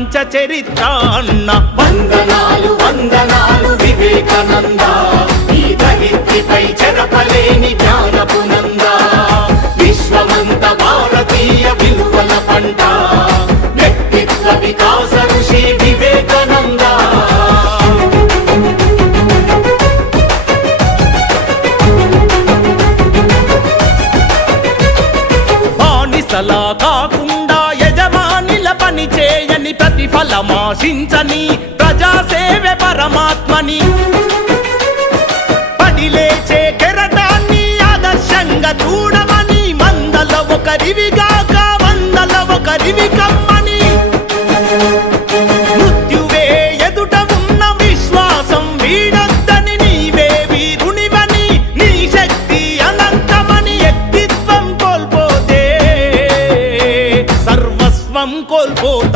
సాధించ చరిత్ర అన్న. వందనాలు వందనాలు వివేకానంద, ఈ ధరిత్రిపై చెరపలేని జ్ఞానపు నంద. విశ్వమంత భారతీయ విలువల పంట, వ్యక్తిత్వ వికాస ఋషి వివేకానంద. బానిసలా కాకుండా యజమానిల పని చేయని, ప్రతిఫలమాశించని ప్రజాసేవే పరమాత్మని. పడిలేచే కెరటాన్ని ఆదర్శంగా చూడమని, మందల ఒకరివిగాక వందల ఒకరివి కమ్మ.